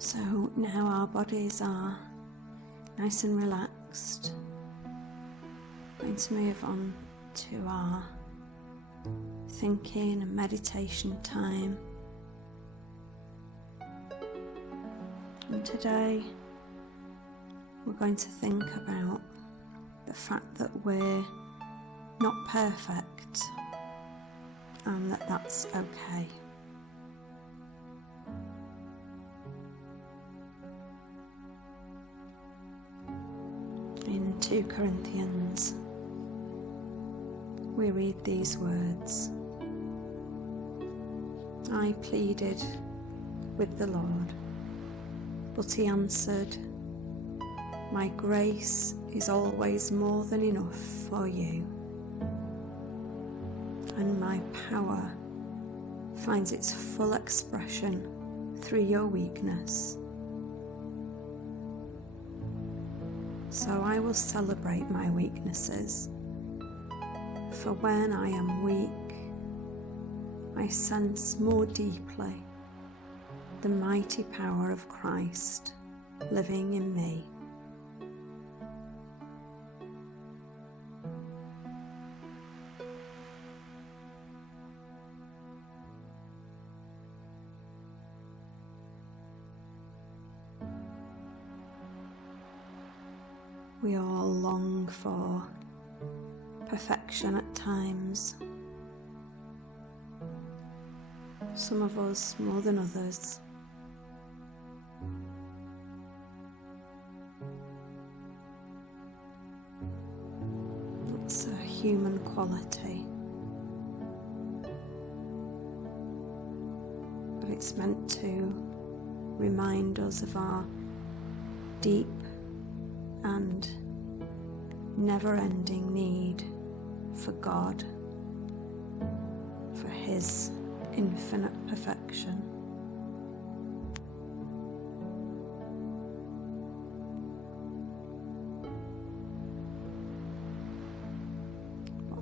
So now our bodies are nice and relaxed. We're going to move on to our thinking and meditation time. And today we're going to think about the fact that we're not perfect and that that's okay. In 2 Corinthians, we read these words: I pleaded with the Lord, but he answered, my grace is always more than enough for you, and my power finds its full expression through your weakness. So I will celebrate my weaknesses, for when I am weak, I sense more deeply the mighty power of Christ living in me. We all long for perfection at times, some of us more than others. It's a human quality, but it's meant to remind us of our deep and never-ending need for God, for his infinite perfection.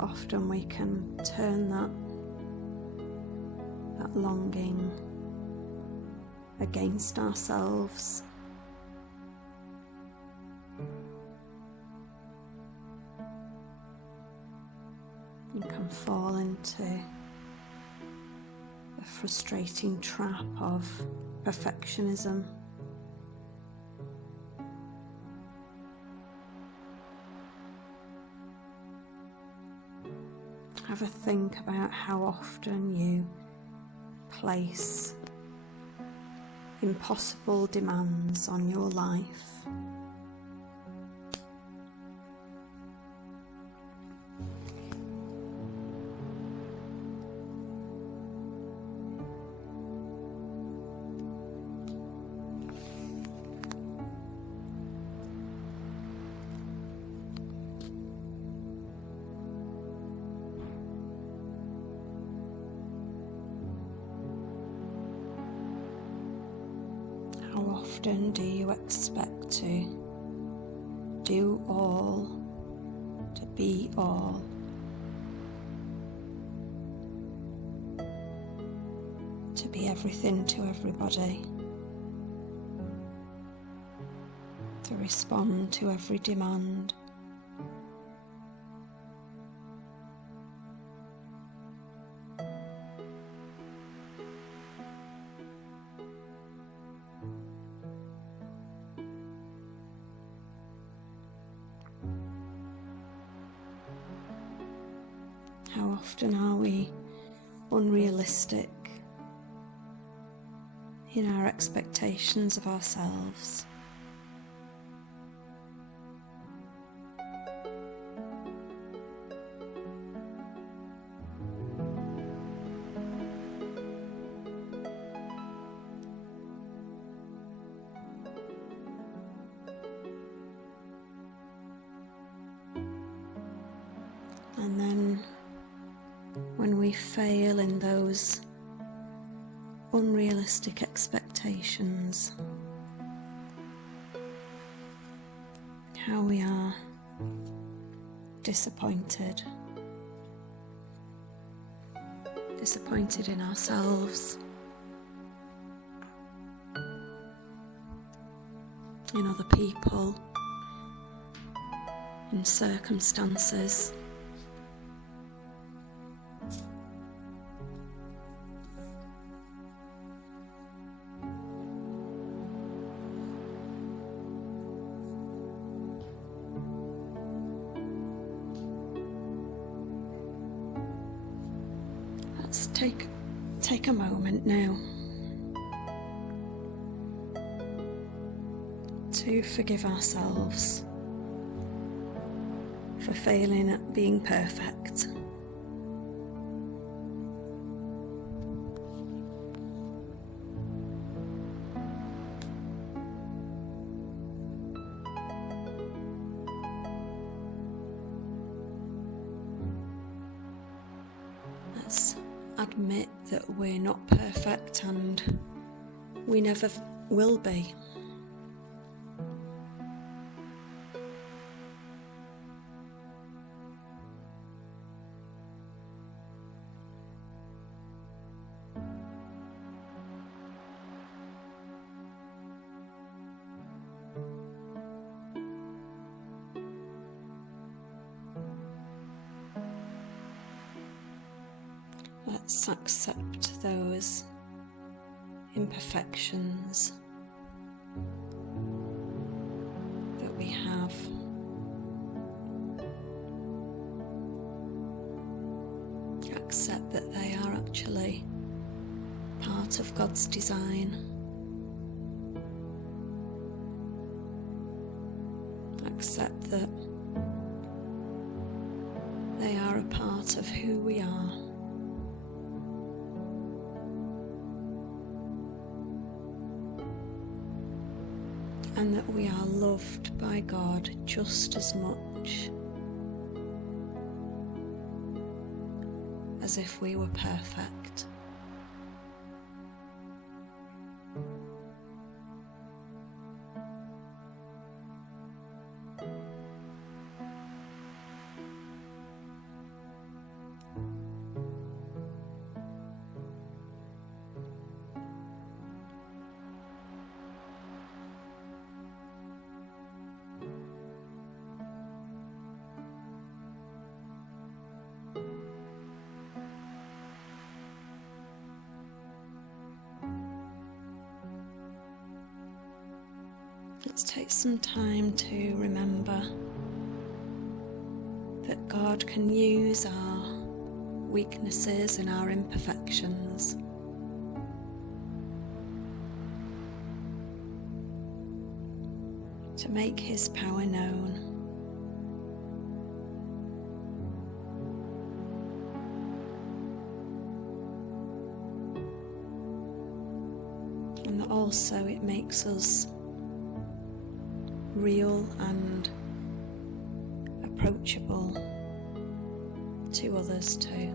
Often we can turn that longing against ourselves. You can fall into the frustrating trap of perfectionism. Have a think about how often you place impossible demands on your life. How often do you expect to do all, to be all? To be everything to everybody? To respond to every demand? How often are we unrealistic in our expectations of ourselves? And then when we fail in those unrealistic expectations, how we are disappointed in ourselves, in other people, in circumstances. Let's take a moment now to forgive ourselves for failing at being perfect. Let's admit that we're not perfect and we never will be. Let's accept those imperfections that we have. Accept that they are actually part of God's design. Accept that they are a part of who we are. And that we are loved by God just as much as if we were perfect. Let's take some time to remember that God can use our weaknesses and our imperfections to make His power known. And that also it makes us real and approachable to others too.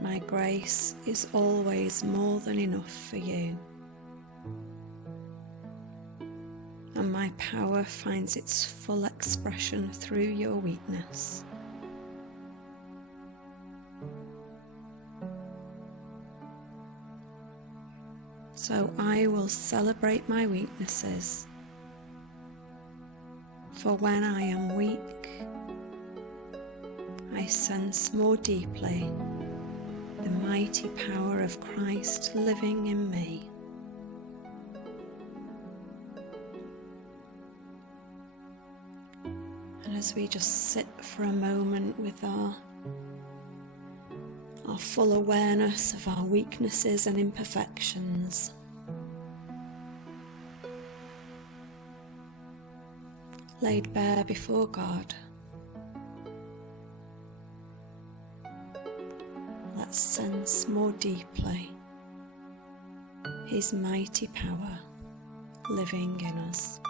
My grace is always more than enough for you, and my power finds its full expression through your weakness. So I will celebrate my weaknesses, for when I am weak, I sense more deeply the mighty power of Christ living in me. And as we just sit for a moment with our full awareness of our weaknesses and imperfections, laid bare before God, let's sense more deeply His mighty power living in us.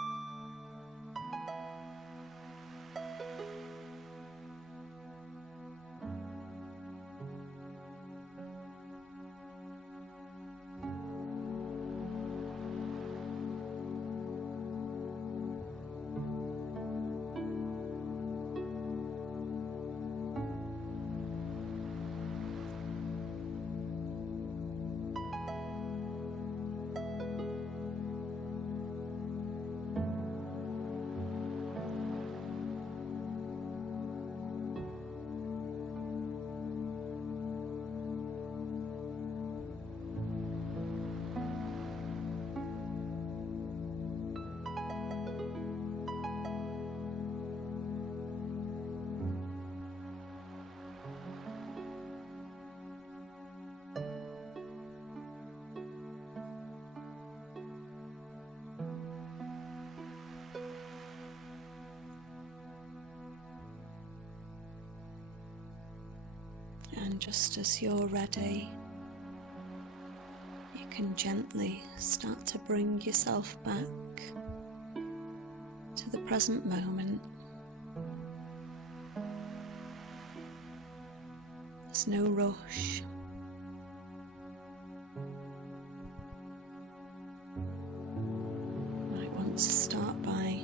And just as you're ready, you can gently start to bring yourself back to the present moment. There's no rush. You might want to start by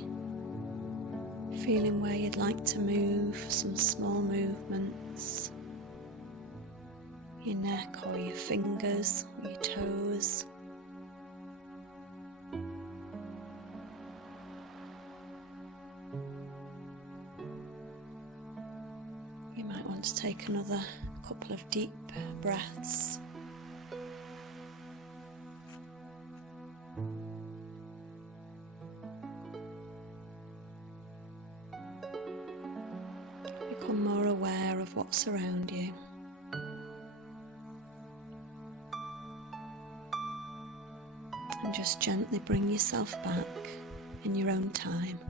feeling where you'd like to move, some small movements. Your neck or your fingers or your toes. You might want to take another couple of deep breaths. Become more aware of what's around you. And just gently bring yourself back in your own time.